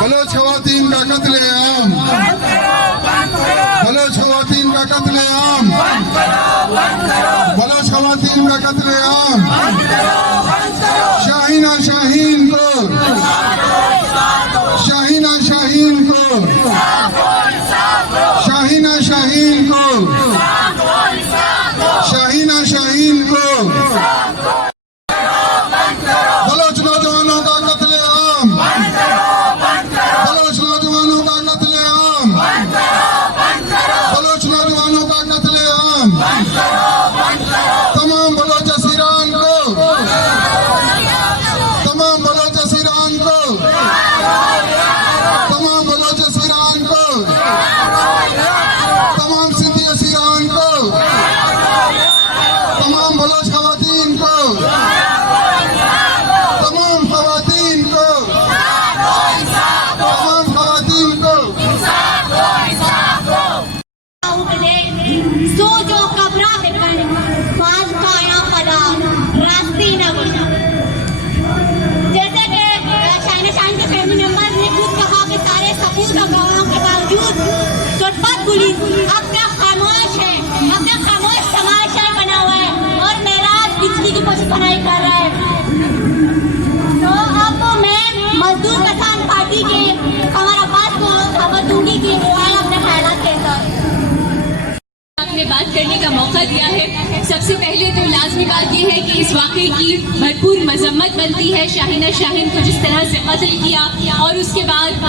بلوچ خواتین کا قتل عام، بلوچ خواتین کا قتل عام، بلوچ خواتین کا قتل عام، شاہینہ شاہین کو، شاہینہ شاہین کو، شاہینہ شاہین کو، شاہینہ شاہین کو، بلوچ نوجوانوں کا قتل عام، بلوچ نوجوانوں کا قتل عام، بلوچ نوجوانوں کا قتل عام، تمام بلوچ اسیران کو، تمام بلوچ اسیران کو، تمام بلوچ اسیران کو، تمام سندھی اسیران کو، تمام بلوچ خواتین کو، تمام خواتین کو، تمام خواتین کو، سو جو قبرہ میں پر باز کھایا پڑا راستے نہ بنا. جیسے کہ شاہین شاہین کے فیملی ممبرز نے خود کہا کہ سارے ثبوت اور گواہوں کے باوجود سرپت پولیس اب تک خاموش ہے، اب تک خاموش تماشا بنا ہوا ہے اور معراج بجلی کی پوچھ بنائی کر رہا ہے. تو اب میں مزدور کسان پارٹی کے قمر عباس کو خبر دوں گی کہ وہ اپنے خیالات کہتا ہے. آپ نے بات کرنے کا موقع دیا ہے. سب سے پہلے تو لازمی بات یہ ہے کہ اس واقعے کی بھرپور مذمت بنتی ہے. شاہینہ شاہین کو جس طرح سے قتل کیا اور اس کے بعد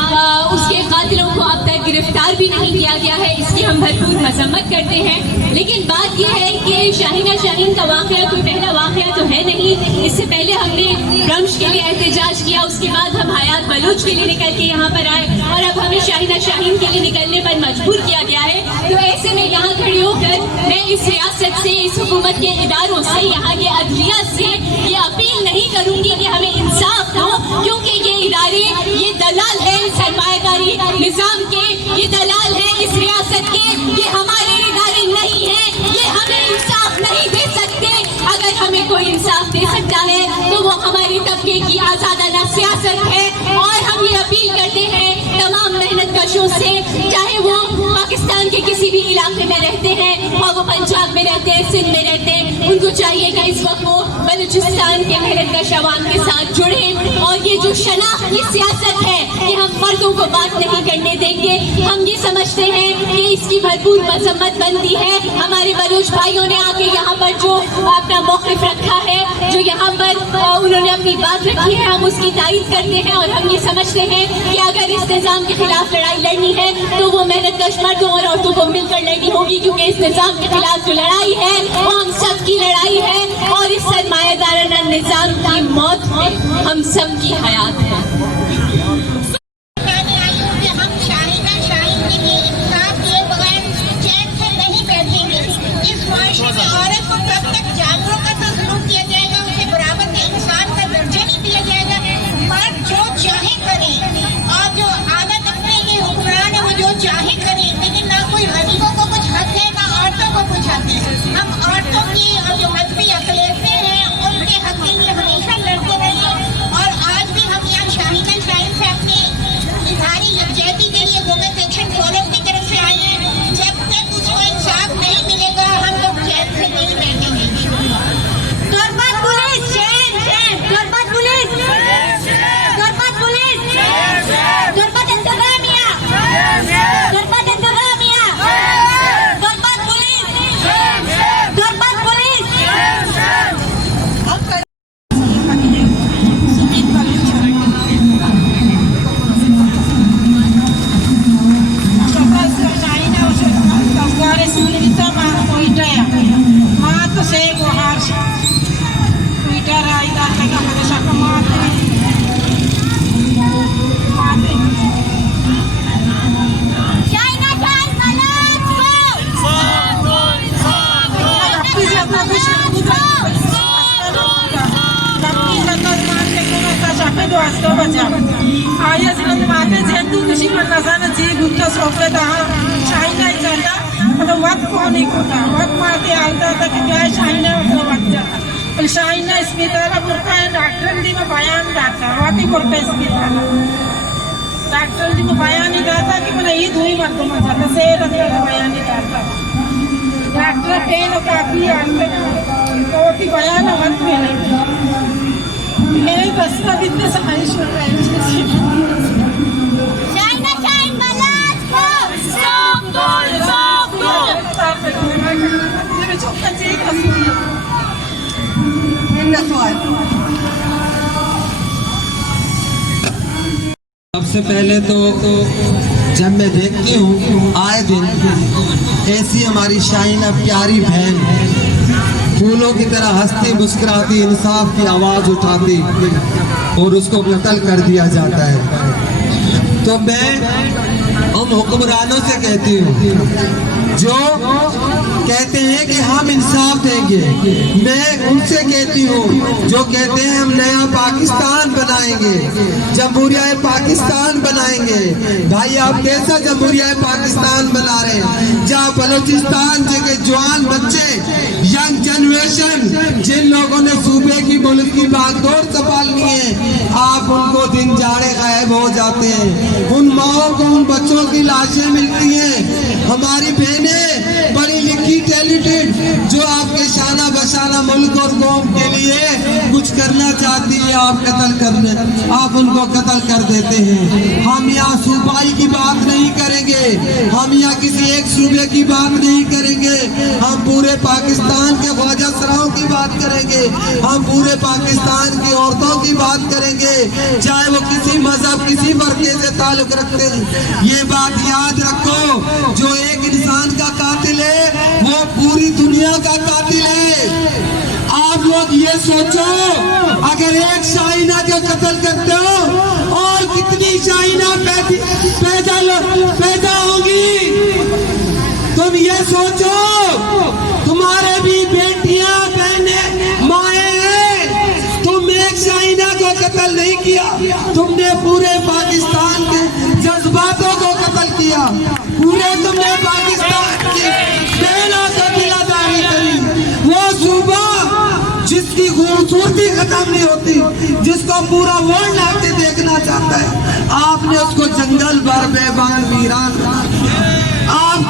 اس کے قاتلوں کو اب تک گرفتار بھی نہیں کیا گیا ہے، اس کی ہم بھرپور مذمت کرتے ہیں. لیکن بات یہ ہے کہ شاہینہ شاہین کا واقعہ کوئی پہلا واقعہ تو ہے نہیں. اس سے پہلے ہم نے رمش کے لیے احتجاج کیا، اس کے بعد ہم حیات بلوچ کے لیے نکل کے یہاں پر آئے اور اب ہمیں شاہینہ شاہین کے لیے نکلنے پر مجبور کیا گیا ہے. تو ایسے میں یہاں کھڑی ہو کر میں اس ریاست سے، اس حکومت کے اداروں سے، یہاں کے عدلیہ سے یہ اپیل نہیں کروں گی کہ ہمیں انصاف دو، کیونکہ یہ ادارے یہ دلال ہے سرمایہ کاری نظام کے، یہ دلال ہے اس ریاست کے، یہ ہمارے ادارے نہیں ہیں، یہ ہمیں انصاف نہیں دے سکتے. اگر ہمیں کوئی انصاف دے سکتا ہے تو وہ ہماری طبقے کی آزادانہ سیاست ہے. اور ہم یہ اپیل کرتے ہیں تمام محنت کشوں سے، چاہے وہ پاکستان کے کسی بھی علاقے میں رہتے ہیں، اور وہ پنجاب میں رہتے ہیں، سندھ میں رہتے ہیں، ان کو چاہیے کہ اس وقت وہ بلوچستان کے محنت کش عوام کے ساتھ جڑیں. اور یہ جو شناخت کی سیاست ہے کہ ہم مردوں کو بات نہیں کرنے دیں گے، ہم یہ سمجھتے ہیں کہ اس کی بھرپور مذمت بنتی ہے. ہمارے بلوچ بھائیوں نے آ کے یہاں پر جو اپنا موقف رکھا ہے، جو یہاں پر انہوں نے اپنی بات رکھی ہے، ہم اس کی تائید کرتے ہیں. اور ہم یہ سمجھتے ہیں کہ اگر اس نظام کے خلاف لڑائی لڑنی ہے تو وہ محنت کش مردوں اور عورتوں کو مل کر لڑنی ہوگی، کیونکہ اس نظام کے خلاف جو لڑائی ہے وہ ہم سب کی لڑائی ہے، اور اس سرمایہ دارانہ نظام کی موت میں ہم سب کی حیات ہے. ہم شاہین کے لیے انصاف کے بغیر چین سے نہیں بیٹھیں گے. اس معاشرے میں عورت کو کب تک جانوروں کا تو سلوک کیا جائے گا، اسے برابر کے انسان کا درجہ نہیں دیا جائے گا. مرد جو چاہے کریں، اور جو عادت اپنے یہ حکمران ہے وہ جو چاہے کریں، لیکن نہ کوئی غریبوں کو کچھ حق ہے نہ عورتوں کو کچھ حق ہے. ہم عورتوں کی جو مذہبی اقلیتیں ہیں ان کے حق کے لیے ہمیشہ لڑتے رہے ہیں. اور آج بھی ہم یہاں شاہین سے اپنے اظہاری یکجہتی کے لیے وومن سیکشن فورم کی طرف سے آئے ہیں. جب تک اس کو انصاف نہیں ملے گا ہم لوگ چین سے نہیں بیٹھیں گے. غربت پولیس چین چین، غربت پولیس، غربت پولیس، غربت انتظامیہ، غربت انتظامیہ، غربت پولیس، غربت پولیس. آیا زلند ماتے جندو کشی پر نظانہ چیز گھٹا سوپے دہاں شاہینہ ہی چاہتا مطلب وقت کو نہیں کھوٹا وقت ماتے آلتا تھا کہ کیا ہے شاہینہ مطلب وقت جاتا پل شاہینہ اسپیتالا برکا ہے ڈاکٹر دی میں بیان داتا واتی برکا اسپیتالا ڈاکٹر دی میں بیان ہی داتا کہ میں یہ دوئی مردوں میں جاتا سیر اندر بیان ہی داتا ڈاکٹر پین و کافی آلتا تو واتی بیان وقت میں نہیں میرے بس کا اتنے سخائش ہو رہا ہے شاہین بلاس کو سوک دو میرے چھوٹا چیز کا سوئی سب سے پہلے تو جب میں دیکھتی ہوں آئے دن ایسی ہماری شاہینہ پیاری بہن پھولوں کی طرح ہنستی مسکراتی انصاف کی آواز اٹھاتی اور اس کو قتل کر دیا جاتا ہے، تو میں ہم حکمرانوں سے کہتی ہوں جو کہتے ہیں کہ ہم انصاف دیں گے، میں ان سے کہتی ہوں جو کہتے ہیں ہم نیا پاکستان بنائیں گے، جمہوریہ پاکستان بنائیں گے. بھائی آپ کیسا جمہوریہ پاکستان بنا رہے ہیں جہاں بلوچستان کے جوان بچے ینگ جنریشن جن لوگوں نے صوبے کی ملک کی باغ دوڑ سنبھالنی ہے آپ ان کو دن جاڑے غائب ہو جاتے ہیں، ان ماؤں کو ان بچوں کی لاشیں ملتی ہیں. ہماری بہنیں بڑی لکھی ٹیلیٹڈ جو آپ کے شانہ بشانہ ملک اور قوم کے لیے کچھ کرنا چاہتی ہے آپ ان کو قتل کر دیتے ہیں. ہم یہاں صوبائی کی بات نہیں کریں گے، ہم یہاں کسی ایک صوبے کی بات نہیں کریں گے، ہم پورے پاکستان کے خواجہ سراؤں کی بات کریں گے، ہم پورے پاکستان کی عورتوں کی بات کریں گے چاہے وہ کسی مذہب کسی فرقے سے تعلق رکھتے ہیں. یہ بات یاد رکھو جو ایک انسان کا قاتل ہے وہ پوری دنیا کا قاتل ہے. آپ لوگ یہ سوچو اگر ایک شاہینہ کو قتل کرتے ہو اور کتنی شاہینہ پیدا ہوگی. تم یہ سوچو تمہارے بھی بیٹیاں بہنیں مائیں ہیں، تم ایک شاہینہ کو قتل نہیں کیا، تم نے پورے پاکستان کے جذباتوں کو قتل کیا، پورے تم نے پاکستان کی بہنوں کو دلاداری کری. وہ صوبہ جس کی خوبصورتی ختم نہیں ہوتی، جس کو پورا ورلڈ آ کے دیکھنا چاہتا ہے، آپ نے اس کو جنگل بھر بیابان ویران. آپ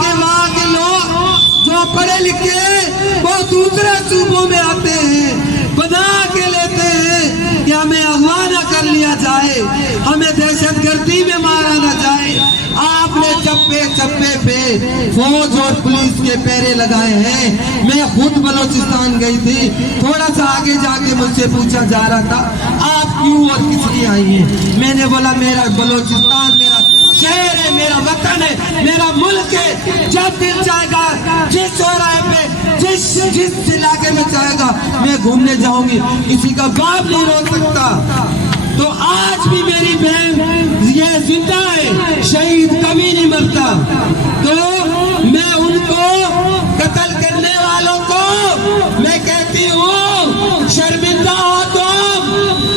सूबों में आते हैं, बना के लेते हैं कि हमें अगवा न कर लिया जाए, हमें दहशतगर्दी में मारा न जाए। आपने चप्पे चप्पे पे फौज और पुलिस के पैरे लगाए हैं। मैं खुद बलोचिस्तान गई थी, थोड़ा सा आगे जाके मुझसे पूछा जा रहा था आप क्यों और किस लिए आई हैं। मैंने बोला मेरा बलोचिस्तान मेरा शहर है, मेरा वतन है, मेरा मुल्क है। जब दिल चाहेगा, जिस चौराहे पे, जिस इलाके में चाहेगा मैं घूमने जाऊंगी, किसी का बाप नहीं रोक सकता। तो आज भी मेरी बहन ये जिंदा है, शहीद कभी नहीं मरता। तो मैं उनको कत्ल करने वालों को मैं कहती हूँ शर्मिंदा हो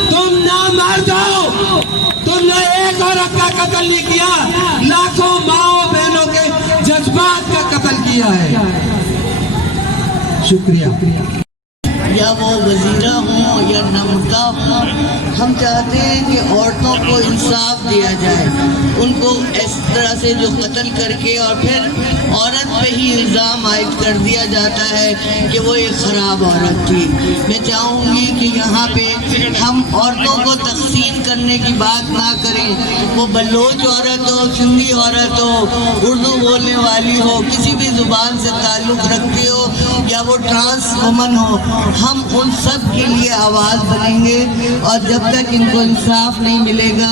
तुम ना मर जाओ। तुमने एक औरत का कत्ल नहीं किया, लाखों माओ बहनों के जज्बात का कत्ल किया है। शुक्रिया। या वो वजीरा हो या नमका हो, हम चाहते हैं कि औरतों को इंसाफ दिया जाए। उनको इस तरह से जो कत्ल करके और फिर औरत पे ही इल्ज़ाम आयद कर दिया जाता है कि वो एक ख़राब औरत थी। मैं चाहूँगी कि यहाँ पे हम औरतों को तक़सीम करने की बात ना करें। वो बलोच औरत हो, सिंधी औरत हो, उर्दू बोलने वाली हो, किसी भी ज़ुबान से ताल्लुक़ रखती हो, या वो ट्रांस वुमन हो, हम उन सब के लिए आवाज़ बनेंगे। और जब तक इनको इंसाफ नहीं मिलेगा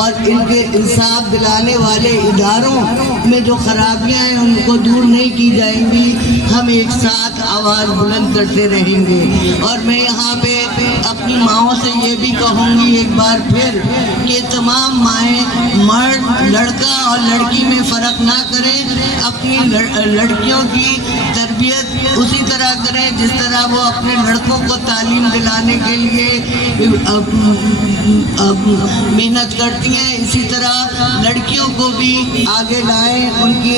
और इनके इंसाफ दिलाने वाले इदारों में जो खराबियां हैं उनको दूर नहीं की जाएंगी, हम एक साथ आवाज़ बुलंद करते रहेंगे। और मैं यहाँ पे अपनी माओं से ये भी कहूँगी एक बार फिर कि तमाम माएँ मर्द, लड़का और लड़की में फ़र्क ना करें। अपनी लड़कियों की तरबियत उसी तरह करें जिस तरह वो अपने लड़कों को तालीम दिलाने के लिए मेहनत करती हैं, इसी तरह लड़कियों को भी आगे लाएं, उनके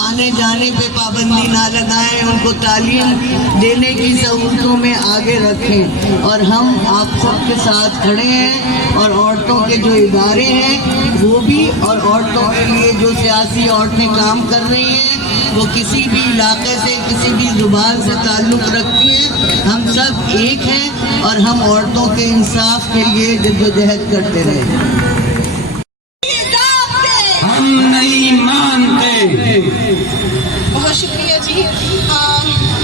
आने जाने पे पाबंदी ना लगाएं, उनको तालीम देने की सहूलतों में आगे रखें। और हम आप सबके साथ खड़े हैं। और औरतों के जो इदारे हैं वो भी, और औरतों के लिए जो सियासी औरतें काम कर रही हैं, वो किसी भी इलाके से, किसी भी जुबान से ताल्लुक़ रखती हैं। हम सब एक हैं और हम औरतों के इंसाफ के लिए जद्दोजहद करते रहें। हम नहीं मानते। बहुत शुक्रिया जी।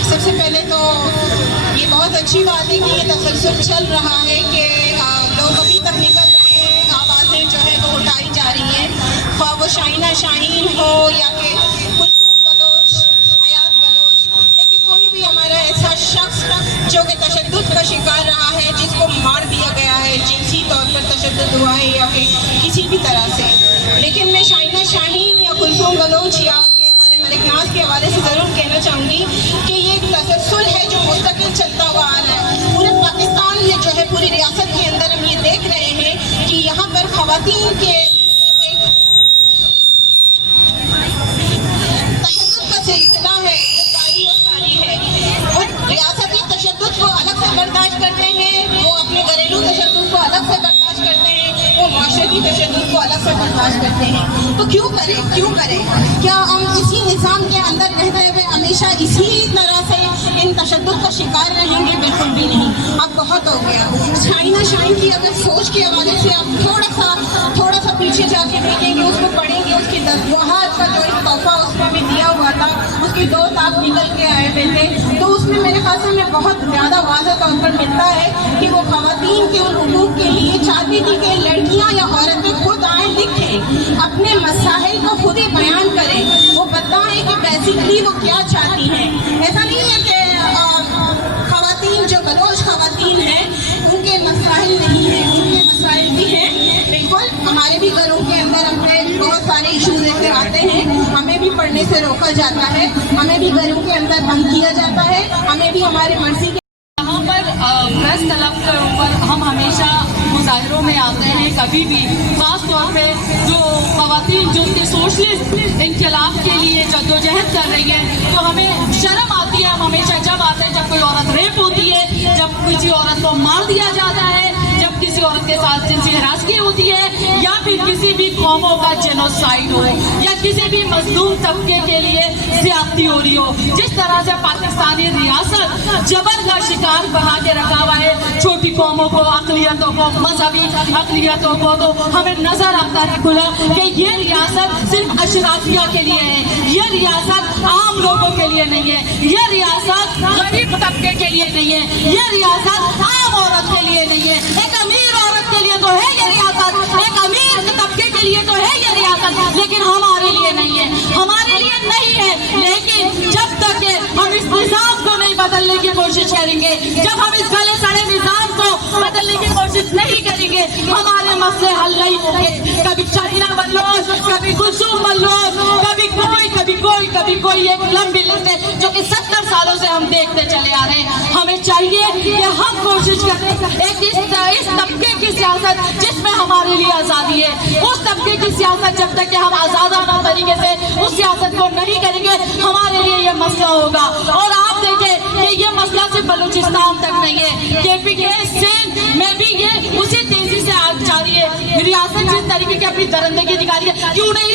सबसे पहले तो ये बहुत अच्छी बात है कि ये तसलसल चल रहा है कि लोग अभी तक निकल रहे हैं, आवाज़ें जो है वो उठाई जा रही हैं, ख्वाह वो शाहीना शाहीन हो या कि कुलसूम बलोच, हयात बलोच, या कि कोई भी हमारा ऐसा शख्स जो कि तशद्दुद का शिकार रहा है, जिसको मार दिया गया है, जिनसी तौर पर तशद्दुद हुआ है या फिर किसी भी तरह से। लेकिन मैं शाहीना शाहीन या कुलसूम बलोच या मलिक नाज के हवाले से ज़रूर कहना चाहूँगी कि ये एक तसलसल है जो मुस्तकिल चलता हुआ आ रहा है। पूरे पाकिस्तान में जो है, पूरी रियासत के अंदर हम ये देख रहे हैं कि यहाँ पर ख़वातीन के एक तशद्दुद का सिलसिला है, वो सारी और सारी है। वो रियासती तशद्दुद को अलग से बर्दाश्त करते हैं, वो अपने घरेलू तशद्दुद को अलग से बर्दाश्त करते हैं, वो माशरती तशद्दुद को अलग से बर्दाश्त करते हैं। तो क्यों करें? क्या हम इसी निज़ाम के अंदर रहते हुए हमेशा इसी तरह से इन तशद्दुद का शिकार रहेंगे? बिल्कुल भी नहीं। अब बहुत हो गया। शाहीना शाहीन की अगर सोच के हवाले से आप थोड़ा सा पीछे जाके देखेंगे, उसको पढ़ेंगे, उसकी दस्तवाहत का जो एक तोहफा उसमें भी दिया हुआ था, उसके 2 ताब निकल के आए हुए थे, तो उसमें मेरे ख्याल से हमें बहुत ज़्यादा वाज़ेह तौर पर मिलता है कि वो ख़वातीन के उन हुकूक़ के लिए चाहती थी कि लड़कियाँ या औरतें खुद आएँ, लिखें, अपने मसाइल को खुद ही बयान करें, वो बताएं कि बेसिकली वो क्या चाहती हैं। ऐसा नहीं है कि ख़वातीन जो बलोच ख़वातीन हैं उनके मसाइल नहीं हैं, उनके मसाइल भी हैं। बिल्कुल, हमारे भी घरों के अंदर अपने बहुत सारे इशूज़ ऐसे आते हैं, हमें भी पढ़ने से रोका जाता है, हमें भी घरों के अंदर बंद किया जाता है, हमें भी हमारे मर्जी के यहाँ पर प्रेस तलब के ऊपर हम हमेशा मुजाहिरों में आते हैं, कभी भी ख़ास तौर पे जो ख़वातीन जो उनके सोशलिस्ट इनकलाब के लिए जद्दोजहद कर रही है, तो हमें शर्म आती है। हम हमेशा जब आते हैं जब कोई औरत रेप होती है, जब किसी औरत को मार दिया जाता है, जब किसी औरत के साथ जिनसी हरासगी होती है, या फिर किसी भी कौमों का जेनोसाइड हो, या किसी भी मजलूम तबके के लिए ज्यादती हो रही हो। जिस तरह से पाकिस्तानी रियासत जबर का शिकार बना के रखा हुआ है छोटी कौमों को, अक़लियतों को, मजहबी अक़लियतों को, तो हमें नजर आता है खुला कि ये रियासत सिर्फ अशराफिया के लिए है, ये रियासत आम लोगों के लिए नहीं है, ये रियासत गरीब तबके के लिए नहीं है, ये रियासत आम औरत के लिए नहीं है। एक अमीर औरत के लिए तो है ये रियासत, एक अमीर तबके के लिए तो है ये रियासत, लेकिन हमारे लिए नहीं है, हमारे लिए नहीं है। लेकिन जब तक हम इस निजाम को नहीं बदलने की कोशिश करेंगे, जब हम इस गले सड़े निजाम को बदलने की कोशिश नहीं करेंगे, हमारे मसले हल नहीं होंगे। कभी शाहीना बलूच, कभी कुलसूम बलूच, कभी कोई एक लंबी लिस्ट है जो कि 70 सालों से हम देखते चले आ रहे हैं। हमें चाहिए कि हम कोशिश करें एक इस तबके की सियासत जिसमें हमारे लिए आज़ादी है, उस तबके की सियासत जब तक कि हम आज़ादाना तरीके से उस सियासत को नहीं करेंगे, हमारे लिए ये मसला होगा। और आप देखें कि ये मसला सिर्फ बलूचिस्तान तक नहीं है, KPK सिंध में भी ये उसी तेजी से आग जारी है। रियासत जिस तरीके की अपनी दरिंदगी दिखा रही है, क्यों नहीं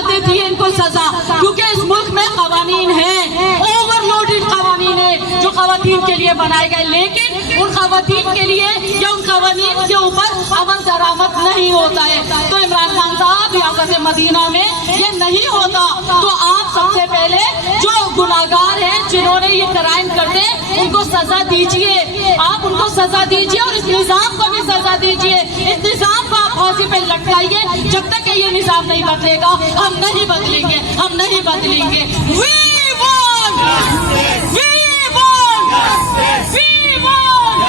देती है इनको सजा? क्योंकि इस मुल्क में कवानीन है, ओवरलोडेड कवानीन है जो खवातीन के लिए बनाए गए, लेकिन उन खवातीन के लिए या उन कवानीन के ऊपर अमल दरामद नहीं होता है। तो इमरान खान साहब रियासत मदीना में ये नहीं होता, तो आप सबसे पहले जो गुनाहगार हैं जिन्होंने ये क्राइम करते उनको सजा दीजिए, आप उनको सजा दीजिए और इस निजाम को भी सजा दीजिए। इस निजाम को आप फांसी पे लटकाइए, जब तक कि ये निजाम नहीं बदलेगा हम नहीं बदलेंगे, हम नहीं बदलेंगे। We want! We want! We want!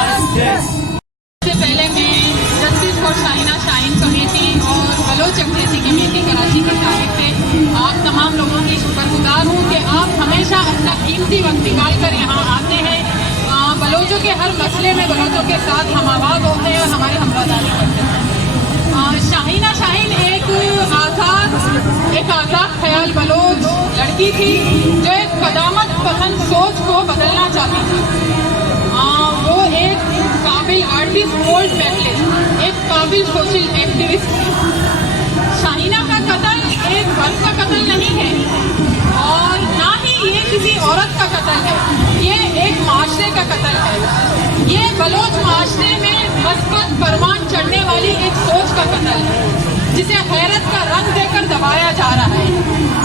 सबसे पहले मैं justice for Shaheena Shaheen committee और बलोच जमहूरियत कमेटी कराची की जानिब से आप तमाम लोगों की शुक्रगुजार हूँ कि आप हमेशा अपना कीमती वक्त निकाल कर यहाँ आते हैं। बलोचों के हर मसले में बलोचों के साथ हम आवाज़ होते हैं और हमारी हमरादारी करते हैं। शाहीना शाहीन एक आज़ाद ख्याल बलोच लड़की थी जो एक कदामत पसंद सोच को बदलना चाहती थी। वो एक काबिल आर्टिस्ट, गोल्ड मेडलिस्ट, एक काबिल सोशल एक्टिविस्ट थी। शाहीना का कत्ल एक फर्द का कत्ल नहीं है और ना ही ये किसी औरत का कत्ल है, ये एक माशरे का कत्ल है। ये बलोच माशरे में मस्बत परवान चढ़ने वाली एक सोच का कत्ल है जिसे गैरत का रंग देकर दबाया जा रहा है।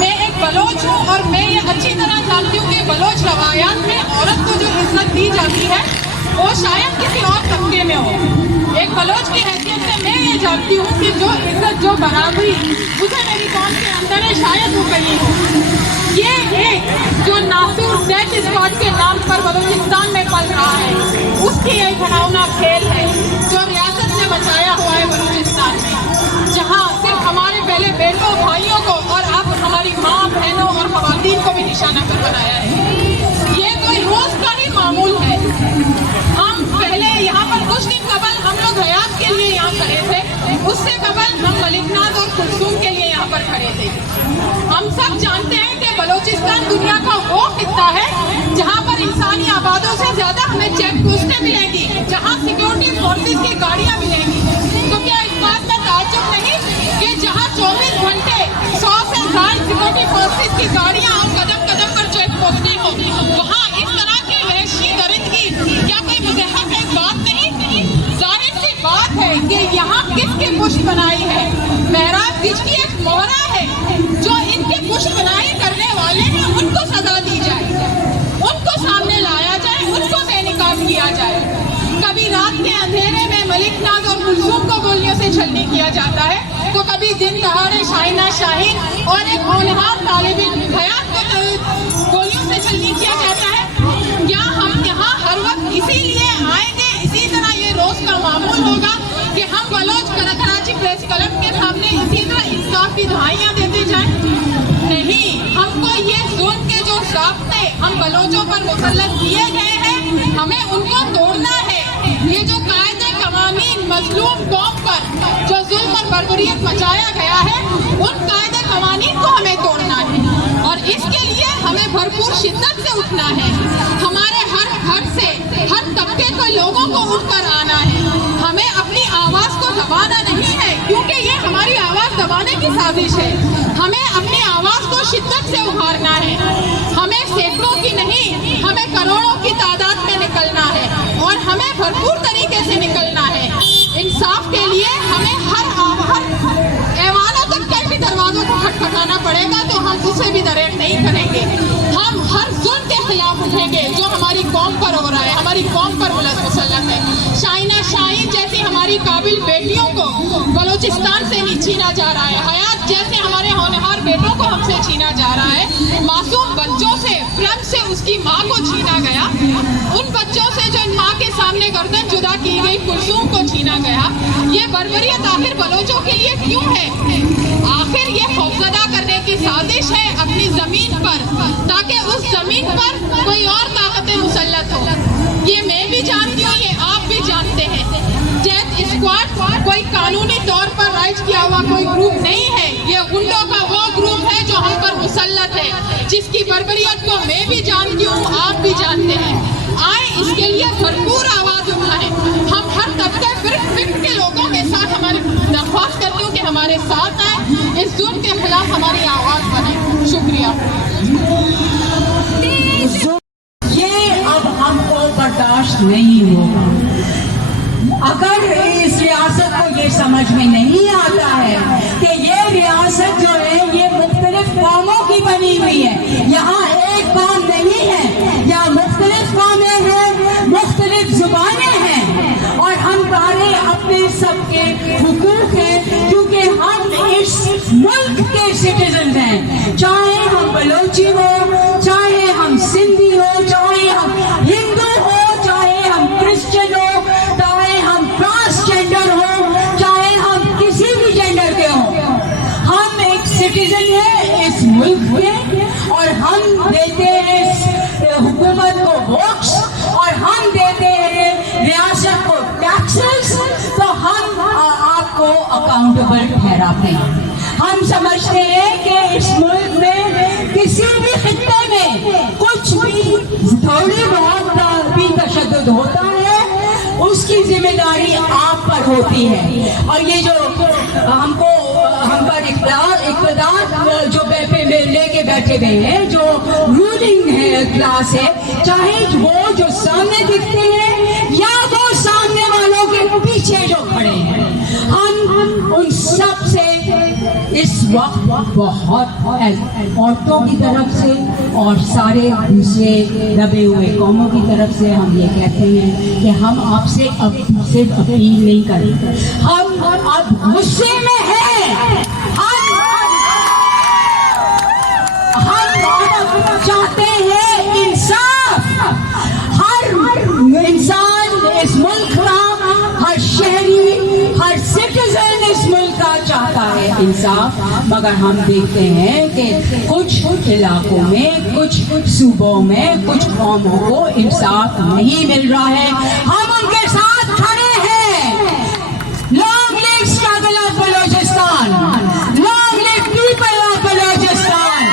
मैं एक बलोच हूँ और मैं ये अच्छी तरह जानती हूँ कि बलोच रवायात में औरत को जो इज्जत दी जाती है वो शायद किसी और तबके में हो। एक बलोच की हैसियत से मैं ये जानती हूँ कि जो इज्जत, जो बराबरी मुझे मेरी कौम के अंदर है, शायद वो कहीं हो। ये एक जो नासूर डेथ स्क्वाड के नाम पर बलूचिस्तान में पल रहा है, उसकी एक घिनौना खेल है जो रियासत ने बचाया हुआ है बलूचिस्तान में, जहाँ सिर्फ हमारे पहले बेटों भाइयों को और अब हमारी माँ बहनों और खवातीन को भी निशाना कर बनाया है। ये कोई रोज का ही मामूल है। हम पहले यहाँ पर कुछ दिन कबल हम लोग हयात के लिए यहाँ खड़े थे, उससे कबल हम मलिकनाथ और कुलसूम के लिए यहाँ पर खड़े थे। हम सब जानते हैं कि बलूचिस्तान दुनिया का वो खित्ता है जहाँ पर इंसानी आबादों से ज्यादा हमें चेक पोस्टें मिलेंगी, जहाँ सिक्योरिटी फोर्सेस की गाड़ियाँ मिलेंगी। तो क्या इस बात में ताज्जुब नहीं कि जहाँ 24 घंटे 100 से ज्यादा सिक्योरिटी फोर्सेस की गाड़ियाँ और कदम कदम पर चेक पोस्टें हो, वहाँ इस तरह की वहशी दरिंदगी क्या कोई मुजहक एक बात नहीं? जाहिर सी बात है कि यहाँ किसकी पुष्ट बनाई है? महराज जिसकी एक मोहरा है, जो इनकी पुष्ट बनाई करने वाले हैं उनको सजा दी जाए, उनको सामने लाया जाए, उनको बेनिकाब किया जाए। कभी रात के अंधेरे में मलिकनाथ और कुलसूम को गोलियों से छलनी किया जाता है, तो कभी दिन दहाड़े शाहीना शाहीन और एक होनहार तालिब इल्म हयात को गोलियों से छलनी किया जाता है। क्या हम यहाँ हर वक्त इसीलिए आएंगे, इसी तरह ये रोज का मामूल होगा कि हम बलोच कराची प्रेस क्लब के सामने इसी तरह इंसाफ की दुहाइयाँ देते जाएं? नहीं, हमको ये जुल्म के जो साख्ते हम बलोचों पर मुसल्लत किए गए हैं, हमें उनको तोड़ना है। ये जो कायदे कवानीन मजलूम कौम पर जो जुल्म और बर्बरियत मचाया गया है, उन कायदे कवानीन को हमें तोड़ना है और इसके लिए हमें भरपूर शिद्दत से उठना है। हमारे हर घर से हर तबके के लोगों को उठकर आना है, हमें अपनी आवाज़ साजिश है। हमें अपनी आवाज़ को शिद्दत से उभारना है। हमें सैकड़ों की नहीं, हमें करोड़ों की तादाद में निकलना है और हमें भरपूर तरीके से निकलना है। इंसाफ के लिए हमें हर ऐवानों तक के भी दरवाजों को खटखटाना पड़ेगा, तो हम उसे भी दरेक नहीं करेंगे। हम हर जुल्म के खिलाफ उठेंगे जो हमारी कौम पर हो रहा है, हमारी कौम पर मुसल्लत है। शाहीना शाहीन जैसी हमारी काबिल बेटियों को बलूचिस्तान से छीना जा रहा है। हयात जैसे हमारे होनहार बेटों को हमसे छीना जा रहा है। मासूम बच्चों से, प्रेम से उसकी माँ को छीना गया। उन बच्चों से जो माँ के सामने गर्दन जुदा की गई कुलसूम को छीना गया। ये बर्बरियत आखिर बलोचों के लिए क्यों है? आखिर ये खौफजदा करने की साजिश है अपनी जमीन पर, ताकि उस जमीन पर कोई और ताकतें मुसल्लत हो। ये मैं भी जानती हूँ, ये आप भी जानते हैं। डेथ स्क्वाड कोई कानूनी तौर पर राइज किया हुआ कोई ग्रुप नहीं है। ये गुंडों का वो ग्रुप है जो हम पर मुसल्लत है, जिसकी बर्बरियत को मैं भी जानती हूँ, आप भी जानते हैं। आए इसके लिए भरपूर आवाज उठाएं। हम हर तबके फिर के लोगों के साथ हमारी दरख्वास्त करती हूँ कि हमारे साथ आए, इस जुल्म के खिलाफ हमारी आवाज बने। शुक्रिया। ये अब हमको बर्दाश्त नहीं होगा। अगर इस रियासत को ये समझ में नहीं आता है कि ये रियासत जो है ये मुख्तलिफ कौमों की बनी हुई है, यहाँ एक कौम नहीं है, यहाँ मुख्तलिफ कौमें हैं, मुख्तलिफ जुबानें हैं और हम सारे अपने सबके हुकूक हैं, क्योंकि हम इस मुल्क के सिटीजन हैं। चाहे हम बलोची हो, चाहे हम सिंधी हो, चाहे हम हिंदू हो, चाहे हम क्रिश्चियन हो, चाहे हम ट्रांसजेंडर हो, चाहे हम किसी भी जेंडर के हो, हम एक सिटीजन है इस मुल्क के और हम देते हैं इस हुकूमत को वोट्स और हम देते हैं रियासत को टैक्सेस, तो हम आपको अकाउंटेबल ठहराते हैं। हम समझते हैं कि इस मुल्क में किसी भी खित्ते में कुछ भी थोड़ी बहुत भी तशद्दुद होता है, उसकी जिम्मेदारी आप पर होती है। और ये जो हमको हम पर इक़्तिदार जो लेके बैठे हुए हैं, जो रूलिंग है क्लास है, चाहे वो जो सामने दिखते हैं या वो सामने वालों के पीछे जो खड़े हैं, हम उन सब से इस वक्त बहुत औरतों की तरफ से और सारे दूसरे दबे हुए कौमों की तरफ से हम ये कहते हैं कि हम आपसे अब सिर्फ अपील नहीं करें, हम अब गुस्से में हैं। हम चाहते हैं इंसाफ। हर इंसान इस मुल्क का, हर शहरी, हर सिटीजन इस मुल्क का चाहता है इंसाफ, मगर हम देखते हैं कि कुछ इलाकों में, कुछ सूबों में, कुछ कौमों को इंसाफ नहीं मिल रहा है। हम उनके साथ खड़े हैं। Long live struggle of Balochistan, long live people of Balochistan,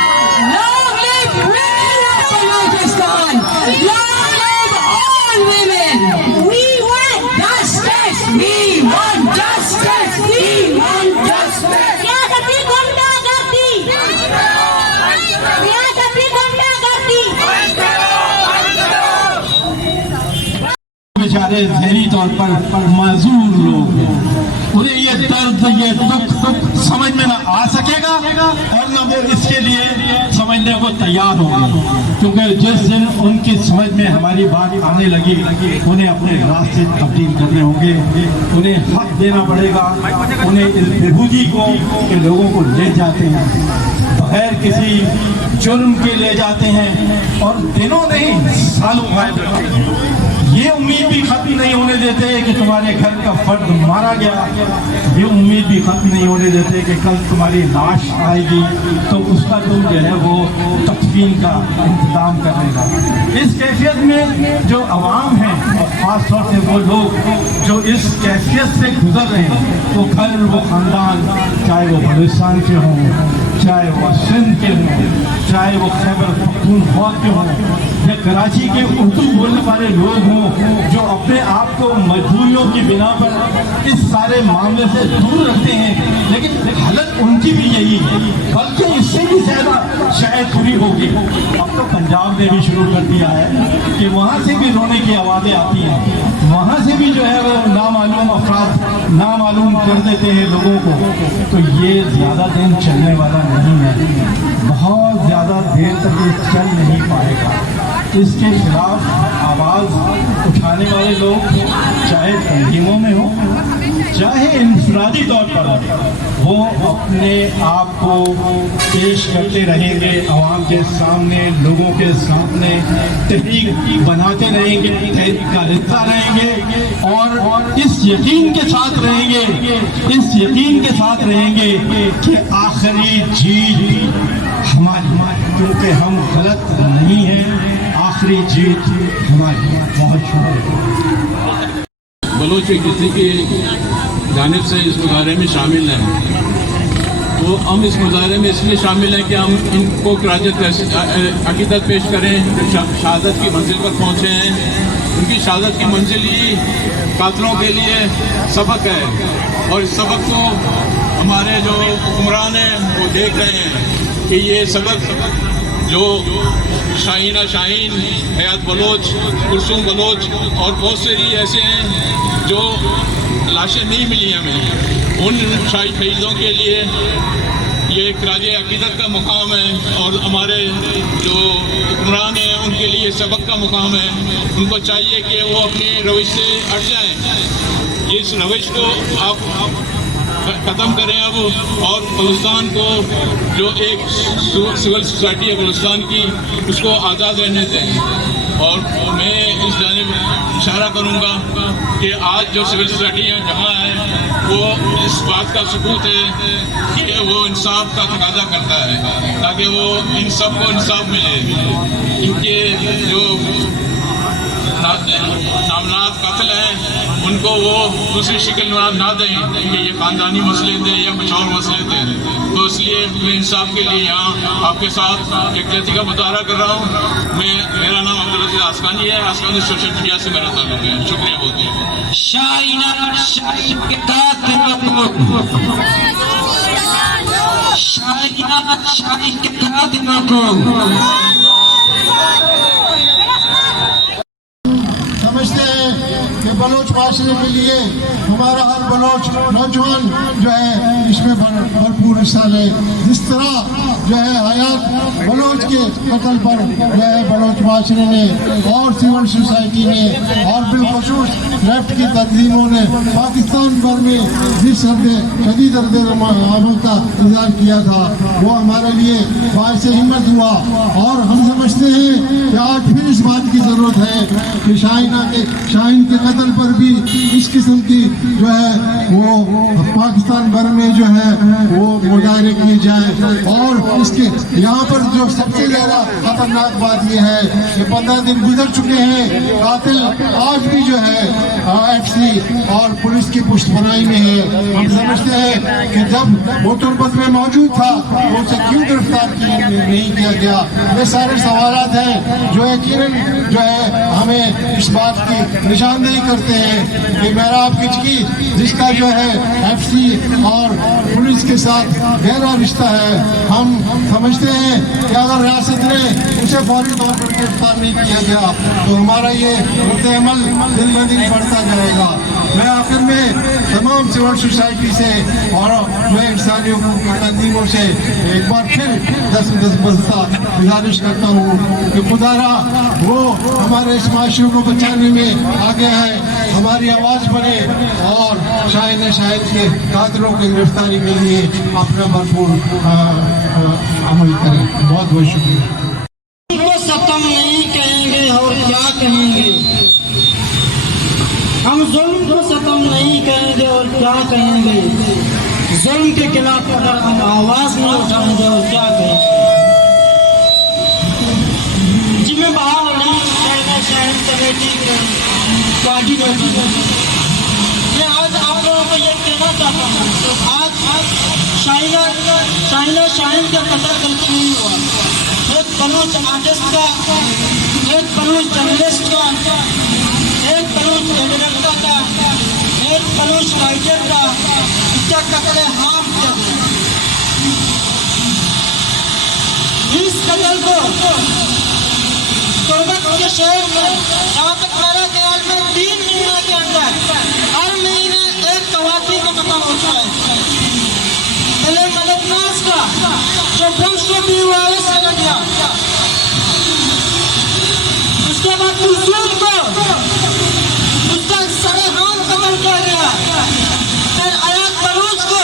long live women of Balochistan, long live all women. We want justice. We want justice. We want justice. रियासती गुंडागर्दी, रियासती गुंडागर्दी। बेचारे ज़हनी तौर पर माजूर लोग हैं, उन्हें ये दर्द, ये दुख समझ में ना आ सकेगा और ना वो इसके लिए समझने को तैयार होंगे, क्योंकि जिस दिन उनकी समझ में हमारी बात आने लगी, उन्हें अपने रास्ते तब्दील करने होंगे, उन्हें हक देना पड़ेगा। उन्हें इस बेबूदी को के लोगों को ले जाते हैं, बगैर किसी जुर्म के ले जाते हैं और दिनों नहीं सालों गायब, ये उम्मीद भी खत्म नहीं होने देते कि तुम्हारे घर का फर्द मारा गया, ये उम्मीद भी खत्म नहीं होने देते कि कल तुम्हारी लाश आएगी तो उसका तुम जो है वो तकफीन तमकीन का इंतजाम करने का। इस कैफियत में जो अवाम हैं और ख़ास तौर से वो लोग जो इस कैफियत से गुजर रहे हैं, वो घर वो ख़ानदान, चाहे वो बलूचिस्तान के हों, चाहे वो सिंध के हों, चाहे वो खैबर पख्तूनख्वा के हों, या कराची के उर्दू बोलने वाले लोग हों, जो अपने आप को मजबूरियों की बिना पर इस सारे मामले से दूर रखते हैं, लेकिन हालत उनकी भी यही है, बल्कि इससे भी ज़्यादा शायद बुरी होगी। अब तो पंजाब ने भी शुरू कर दिया है कि वहाँ से भी रोने की आवाज़ें आती हैं, वहाँ से भी जो है वो नामालूम अफराद नामालूम कर देते हैं लोगों को। तो ये ज़्यादा दिन चलने वाला नहीं है, बहुत ज़्यादा देर तक ये चल नहीं पाएगा। इसके खिलाफ आवाज़ उठाने वाले लोग चाहे तंजीमों में हो, चाहे इंफरादी तौर पर, वो अपने आप को पेश करते रहेंगे आवाम के सामने, लोगों के सामने, तहरीक बनाते रहेंगे, तहरीक का हिस्सा रहेंगे और इस यकीन के साथ रहेंगे कि आखिरी जीत हमारी, क्योंकि हम गलत नहीं हैं, आखिरी जीत हमारी। बहुत शुक्रिया। बलोच किसी की जानिब से इस मुजाहरे में शामिल हैं, तो हम इस मुजाहरे में इसलिए शामिल हैं कि हम इनको अकीदत पेश करें, शहादत की मंजिल पर पहुँचे हैं। उनकी शहादत की मंजिल ही कातलों के लिए सबक है, और इस सबक को हमारे जो हुक्मरान हैं वो देख रहे हैं कि ये सबक जो शाहीना शाहीन, हयात बलोच, कुलसूम बलोच और बहुत से ऐसे हैं जो लाशें नहीं मिली हमें, उन शहीदों के लिए ये खराज अकीदत का मुकाम है, और हमारे जो हुक्मरान हैं उनके लिए सबक का मुकाम है। उनको चाहिए कि वो अपनी रविश से हट जाएं, इस रविश को आप ख़त्म करें अब, और बलूचिस्तान को जो एक सिविल सोसाइटी है बलूचिस्तान की, उसको आज़ाद रहने दें। और मैं इस जानिब इशारा करूँगा कि आज जो सिविल सोसाइटियाँ जमा है वो इस बात का सबूत है कि वो इंसाफ का तकाजा करता है, ताकि वो इन सबको इंसाफ मिले। इनके जो नामनाद कातिल हैं उनको वो दूसरी शिकल ना दें कि ये ख़ानदानी मसले थे या कुछ और मसले थे। तो इसलिए मैं इंसाफ के लिए यहाँ आपके साथ यकजहती का मुजाहरा कर रहा हूँ। मेरा नाम अब्दुल अजीज आसकानी है, आसकानी सोशल मीडिया से मेरा ताल्लुक है। शुक्रिया बहुत समझते हैं कि बलोच माशरे के लिए हमारा हर बलोच नौजवान जो है इसमें भरपूर हिस्सा ले। जिस तरह जो है हयात बलोच के कत्ल पर जो है बलोच माशरे ने और सिविल सोसाइटी ने और बिलखसूस लेफ्ट की तंजीमों ने पाकिस्तान भर में जिस शदीद अमल का इंतजार किया था, वो हमारे लिए बाइस हिम्मत हुआ। और हम समझते हैं कि आज फिर इस बात की ज़रूरत है कि शाहीन के कत्ल पर भी इस किस्म की जो है वो पाकिस्तान भर में जो है वो मुजाहरे किए जाए। और इसके यहाँ पर जो सबसे ज़्यादा खतरनाक बात ये है कि 15 दिन गुजर चुके हैं, कातिल आज भी जो है FC और पुलिस की पुष्टपनाही में है। हम समझते हैं कि जब वो तुर्बत में मौजूद था तो उसे क्यों गिरफ्तार नहीं किया गया। ये सारे सवालात हैं जो यकीनन जो है हमें इस बात की निशानदेही करते हैं कि मेरा आपकी जिसका जो है FC और पुलिस के साथ गहरा रिश्ता है। हम समझते हैं कि अगर रियासत ने उसे फौरी तौर पर गिरफ्तार नहीं किया गया तो हमारा ये अमल दिन ब दिन बढ़ता जाएगा। मैं आखिर में तमाम सिविल सोसाइटी से और मैं इंसानी हुकूक की तंजीमों से एक बार फिर दस गुजारिश करता हूँ कि खुदारा वो हमारे इस माशरे को बचाने में आगे आए, हमारी आवाज़ बने और शाहीन के कातिलों की गिरफ्तारी के लिए अपना भरपूर अमल करें। बहुत बहुत शुक्रिया। सतम नहीं कहेंगे और क्या कहेंगे, हम जुल्म को सतम नहीं कहेंगे और क्या कहेंगे, जुल्म के खिलाफ अगर हम आवाज़ नहीं उठाएंगे और क्या कहेंगे। की क्वालिटी होती है। मैं आज आप लोगों को ये कहना चाहता हूँ, आज शाहिना शाहीन का कत्ल गलती नहीं हुआ। एक बलूच आर्टिस्ट का, एक बलूच जर्नलिस्ट का, एक बलूच एडिटर का, एक बलूच राइटर का इसका कत्ल आम किया गया। इस कत्ल को तुर्बत के शहर में जहाँ तक मेरे ख्याल में 3 महीने के अंदर हर महीने एक कवाती को कत्ल होता है। पहले मददनाज का जो बम शूट हुआ है उससे गया, उसके बाद कुलसूम को उसका सरेआम कत्ल किया गया, फिर आयात बलूच को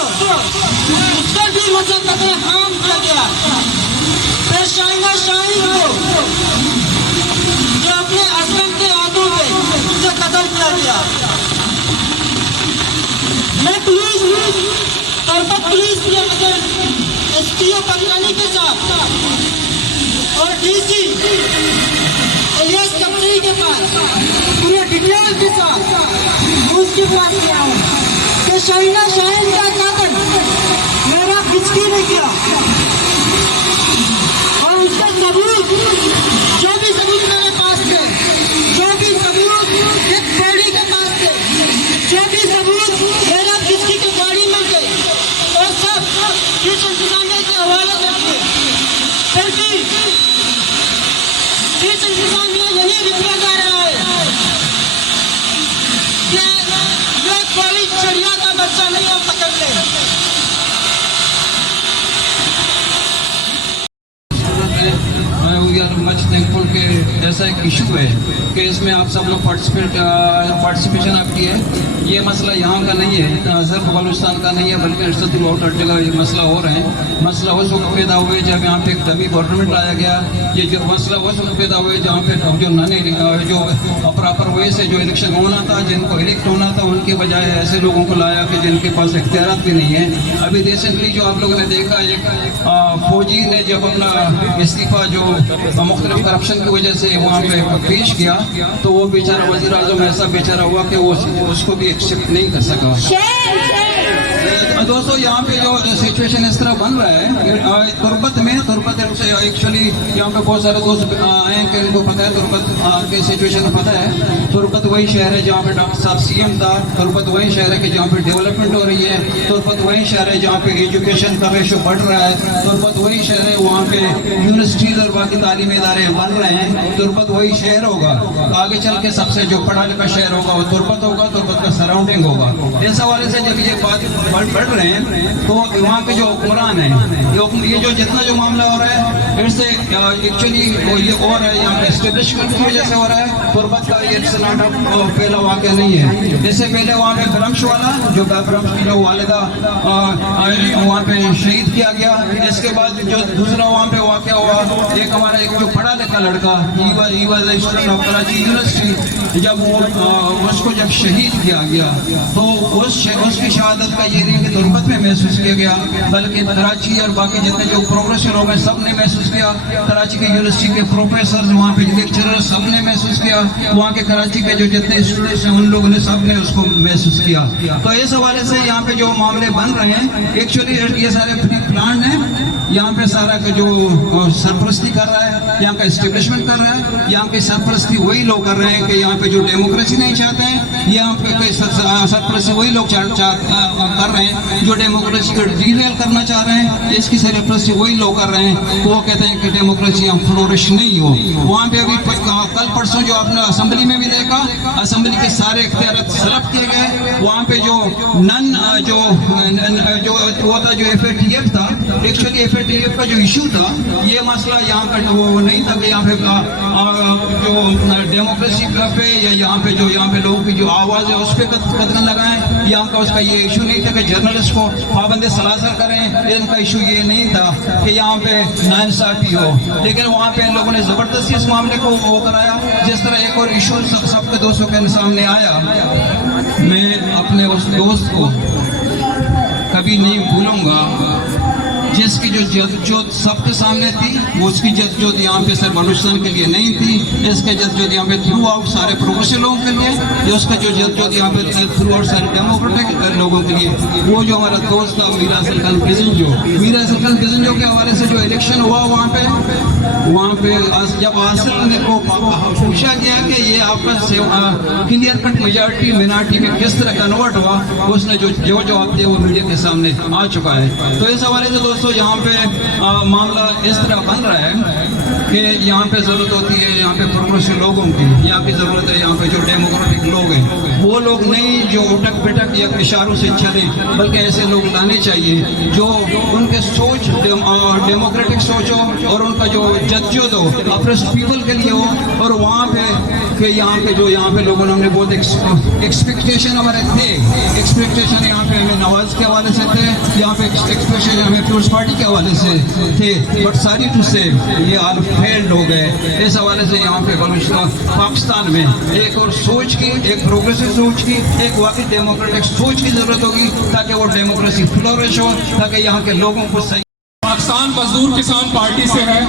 उसका भी मतलब कत्ल आम किया गया, फिर शाहिना शाहीन को जो अपने हस्बैंड के हाथों पे उसे कत्ल किया गया। मैं पुलिस के एसपीओ पटवानी के साथ और डीसी इलियास कमरी के पास पूरे डिटेल के साथ उसके पास गया हूँ कि शाहिना शाहीन का कातल मेरा हिचकी ने किया और उसका सबूत जो भी सबूत मेरे पास थे, जो भी सबूत एक बॉडी के पास थे, जो भी सबूत मेरा हिचकी की गाड़ी में थे और सब किस इंतजामिया के हवाले कर दिए। फिर भी किस इंतजामिया यही लिखा जा रहा है कि ये कोई चिड़िया का बच्चा नहीं हम पकड़ ले। वी आर मच थैंकफुल कि ऐसा एक इशू है कि इसमें आप सब लोग पार्टिसिपेशन आप किए। ये मसला यहाँ का नहीं है, सिर्फ बलूचिस्तान का नहीं है, बल्कि अर्शदुल बहुत हर जगह ये मसला हो रहे हैं। मसला उस वक्त पैदा हुए जब यहाँ पे एक तभी गवर्नमेंट लाया गया। ये जो मसला उस वक्त पैदा हुए जहाँ पे जो जो प्रॉपर वे से जो इलेक्शन होना था, जिनको इलेक्ट होना था, उनके बजाय ऐसे लोगों को लाया कि जिनके पास इख्तियार भी नहीं है। अभी रिसेंटली जो आप लोगों ने देखा, एक फौजी ने जब अपना इस्तीफा जो मुख्तलिफ करप्शन की वजह से वहाँ पे पेश किया, तो वो बेचारा वज़ीर आज़म ऐसा बेचारा हुआ कि वो उसको भी एक्सेप्ट नहीं कर सका। दोस्तों यहाँ पे जो सिचुएशन इस तरह बन रहा है तुर्बत एक्चुअली यहाँ पे बहुत सारे दोस्त आए हैं कि इनको पता है तुर्बत की सिचुएशन पता है। तुर्बत वही शहर है जहाँ पे डॉक्टर साहब सीएम था, तुर्बत वही शहर है कि जहाँ पे डेवलपमेंट हो रही है, तुर्बत वही शहर है जहाँ पे एजुकेशन का रेशो बढ़ रहा है, तुर्बत वही शहर है वहाँ पे यूनिवर्सिटीज और बाकी तालीमी इदारे बन रहे हैं। तुर्बत वही शहर होगा आगे चल के सबसे जो पढ़ा लिखा शहर होगा वो तुर्बत होगा, तुर्बत का सराउंडिंग होगा। इस हवाले से जब ये बात बढ़ रहे हैं तो वहाँ पे जो हुक्मरान है, ये जो जितना जो मामला हो रहा है फिर से एक्चुअली ये और यहाँ पे एस्टेब्लिशमेंट की वजह से हो रहा है। तुर्बत का ये पहला वाक़या नहीं है। इससे पहले वहाँ पे ब्रह्मश वाला जो ब्रह्मश की जो वालिदा वहाँ पे शहीद किया गया। इसके बाद जो दूसरा वहाँ पे वाक़या हुआ, एक हमारा एक जो पढ़ा लिखा लड़का स्टूडेंट ऑफ कराची यूनिवर्सिटी, जब वो उसको जब शहीद किया गया तो उसकी शहादत का ये नहीं कि तुर्बत में महसूस किया गया, बल्कि कराची और बाकी जितने जो प्रोग्रेसिव लोग हैं सब ने महसूस किया। कराची के यूनिवर्सिटी के प्रोफेसर, वहाँ पे लेक्चरर सब ने महसूस किया, वहाँ के कराची के जो जितने स्टूडेंट्स हैं उन लोगों ने सब ने उसको महसूस किया। तो इस हवाले से यहाँ पे जो मामले बन रहे हैं एक्चुअली ये सारे प्री प्लान है। यहाँ पे सारा का जो सरपरस्ती कर रहा है, यहाँ का एस्टेब्लिशमेंट कर रहा है, यहाँ की सरपरस्ती वही लोग कर रहे हैं कि यहाँ पे जो डेमोक्रेसी नहीं चाहते हैं, यहाँ पे सरपरस्ती वही लोग कर रहे हैं जो डेमोक्रेसी को डीरेल करना चाह रहे हैं। इसकी सरपरस्ती वही लोग कर रहे हैं, वो कहते हैं कि डेमोक्रेसी यहाँ फ्लोरिश नहीं हो। वहाँ पे अभी कल परसों जो आपने असेंबली में भी देखा, असेंबली के सारे इख्तियार सलब किए गए। वहाँ पे जो वो था जो FATF था, एक्चुअली FATF का जो इशू था, ये मसला यहाँ का वो नहीं था कि यहाँ पे जो डेमोक्रेसी पे या यहाँ पे लोगों की जो आवाज़ है उस पर कदम लगाएं, यहाँ का उसका ये इशू नहीं था कि जर्नलिस्ट को पाबंद सलासर करें। इनका इशू ये नहीं था कि यहाँ पे नाइंसाफी हो, लेकिन वहाँ पे इन लोगों ने ज़बरदस्ती इस मामले को वो कराया। जिस तरह एक और इशू सबके दोस्तों के सामने आया, मैं अपने उस दोस्त को कभी नहीं भूलूंगा جس کی جو جدوجہد سب کے سامنے تھی، وہ اس کی جدوجہد یہاں پہ صرف بلوچستان کے لیے نہیں تھی، اس کے جدوجہد یہاں پہ تھرو آؤٹ سارے پروگریسو لوگوں کے لیے، جو اس کا جو جدوجہد یہاں پہ تھرو آؤٹ سارے ڈیموکریٹک لوگوں کے لیے، وہ جو ہمارا دوست تھا میرا سلطان گزنجو کے حوالے سے جو الیکشن ہوا وہاں پہ جب حاصل کو پوچھا گیا کہ یہ آپ کا کلیئر کٹ میجارٹی مینارٹی میں کس طرح کنورٹ ہوا، اس نے جو جواب دیا وہ میڈیا کے سامنے آ چکا ہے. تو اس حوالے سے دوستو یہاں پہ معاملہ اس طرح بن رہا ہے کہ یہاں پہ ضرورت ہوتی ہے یہاں پہ پروگریسو لوگوں کی، یہاں کی ضرورت ہے یہاں پہ جو ڈیموکریٹک لوگ ہیں وہ لوگ نہیں جو اٹک پٹک یا اشاروں سے چلیں، بلکہ ایسے لوگ لانے چاہیے جو ان کے سوچ ڈیموکریٹک سوچ ہو اور ان کا جو جدوجہد ہو اپریس پیپل کے لیے ہو. اور وہاں پہ کہ یہاں پہ لوگوں نے ہم نے بہت ایکسپیکٹیشن ہمارے تھے، ایکسپیکٹیشن یہاں پہ ہمیں نواز کے حوالے سے تھے، یہاں پہ ایکسپیکٹیشن ہمیں پیپلز پارٹی کے حوالے سے تھے، بٹ ساری ٹو سے یہ آل فیلڈ ہو گئے. اس حوالے سے یہاں پہ بلوچستان پاکستان میں ایک اور سوچ کی، ایک پروگریسو سوچ کی، ایک واقعی ڈیموکریٹک سوچ کی ضرورت ہوگی تاکہ وہ ڈیموکریسی فلورش ہو، تاکہ یہاں کے لوگوں کو صحیح. پاکستان مزدور کسان پارٹی سے ہے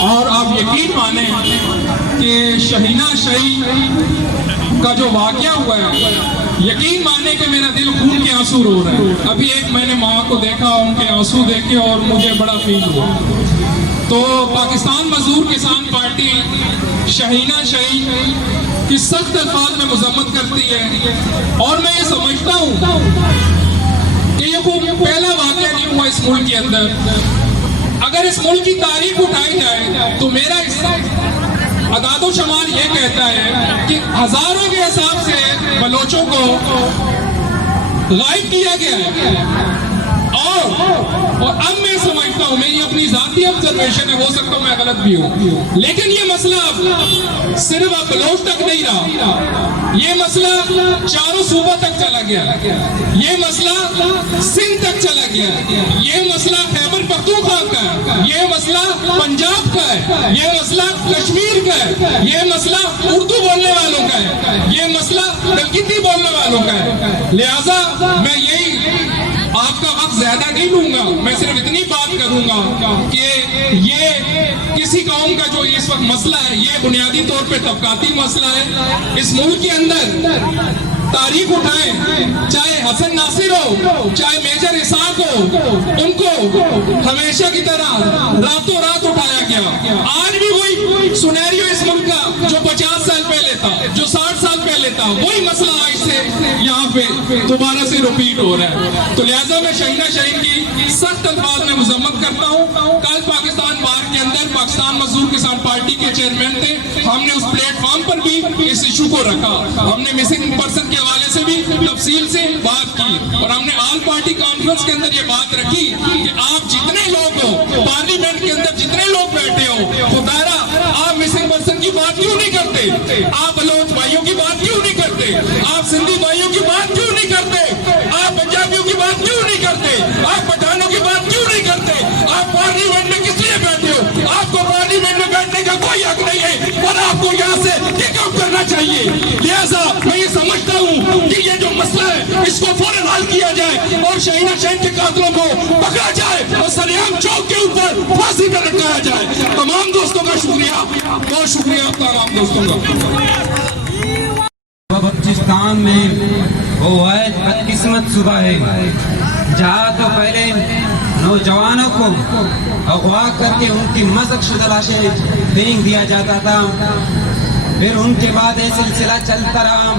اور آپ یقین مانیں کہ شہینہ شہی کا جو واقعہ ہوا ہے، یقین مانیں کہ میرا دل خون کے آنسو رو رہا ہے. ابھی ایک میں نے ماں کو دیکھا ان کے آنسو دیکھے اور مجھے بڑا فیل ہوا. تو پاکستان مزدور کسان پارٹی شہینہ شہی کی سخت الفاظ میں مذمت کرتی ہے اور میں یہ سمجھتا ہوں کہ یہ کوئی پہلا واقعہ نہیں ہوا اس ملک کے اندر. اگر اس ملک کی تاریخ اٹھائی جائے تو میرا اعداد و شمار یہ کہتا ہے کہ ہزاروں کے حساب سے بلوچوں کو غائب کیا گیا ہے. اور اب میں سمجھتا ہوں، میری اپنی ذاتی آبزرویشن ہے، ہو سکتا ہوں میں غلط بھی ہوں، لیکن یہ مسئلہ صرف اب بلوچ تک نہیں رہا، یہ مسئلہ چاروں صوبہ تک چلا گیا، یہ مسئلہ سندھ تک چلا گیا، یہ مسئلہ خیبر پختونخوا کا ہے، یہ مسئلہ پنجاب کا ہے، یہ مسئلہ کشمیر کا ہے، یہ مسئلہ اردو بولنے والوں کا ہے، یہ مسئلہ کلکتی بولنے والوں کا ہے. لہٰذا میں یہی آپ کا وقت زیادہ نہیں لوں گا، میں صرف اتنی بات کروں گا کہ یہ کسی قوم کا جو اس وقت مسئلہ ہے یہ بنیادی طور پہ طبقاتی مسئلہ ہے. اس ملک کے اندر تاریخ اٹھائیں، چاہے حسن ناصر ہو چاہے میجر اسحاق ہو، ان کو ہمیشہ کی طرح راتوں رات اٹھایا گیا. آج بھی وہی سنیریو اس ملک کا جو 50 سال پہلے تھا، جو 60 سال پہلے تھا، وہی مسئلہ آج سے یہاں پہ دوبارہ سے ریپیٹ ہو رہا ہے. تو لہٰذا میں شہینہ شہین کی سخت الفاظ میں مذمت کرتا ہوں. کل پاکستان بار کے اندر پاکستان مزدور کسان پارٹی کے چیئرمین تھے، ہم نے اس پلیٹ فارم پر بھی اس ایشو کو رکھا، ہم نے مسنگ پرسن کے حوالے سے بھی تفصیل سے بات کی اور ہم نے آل پارٹی کانفرنس کے اندر یہ بات رکھی کہ آپ جتنے لوگ ہو پارلیمنٹ کے اندر، جتنے لوگ بیٹھے ہو، خدارا آپ مسنگ پرسن کی بات کیوں نہیں کرتے؟ آپ بلوچ بھائیوں کی بات کیوں نہیں کرتے؟ آپ سندھی بھائیوں کی بات کیوں نہیں کرتے؟ آپ پنجابیوں کی بات کیوں نہیں کرتے؟ آپ پٹھانوں کی بات کیوں نہیں کرتے؟ آپ پارلیمنٹ میں کس لیے بیٹھے ہو؟ آپ کو پارلیمنٹ میں بیٹھنے کا کوئی حق نہیں ہے اور آپ کو یہاں سے کک آؤٹ کرنا چاہیے. لہٰذا میں یہ سمجھتا ہوں کہ یہ جو مسئلہ ہے اس کو فوراً حل کیا جائے اور شہینہ شہین کے قاتلوں کو پکڑا جائے اور سریعام چوک کے اوپر پھانسی پر لٹکایا جائے. تمام دوستوں کا شکریہ، بہت شکریہ تمام دوستوں کا. بلوچستان میں وہ بدقسمت صبح ہے جہاں تو پہلے نوجوانوں کو اغوا کر کے ان کی مذہب شدہ لاشیں پھینک دیا جاتا تھا، پھر ان کے بعد یہ سلسلہ چلتا رہا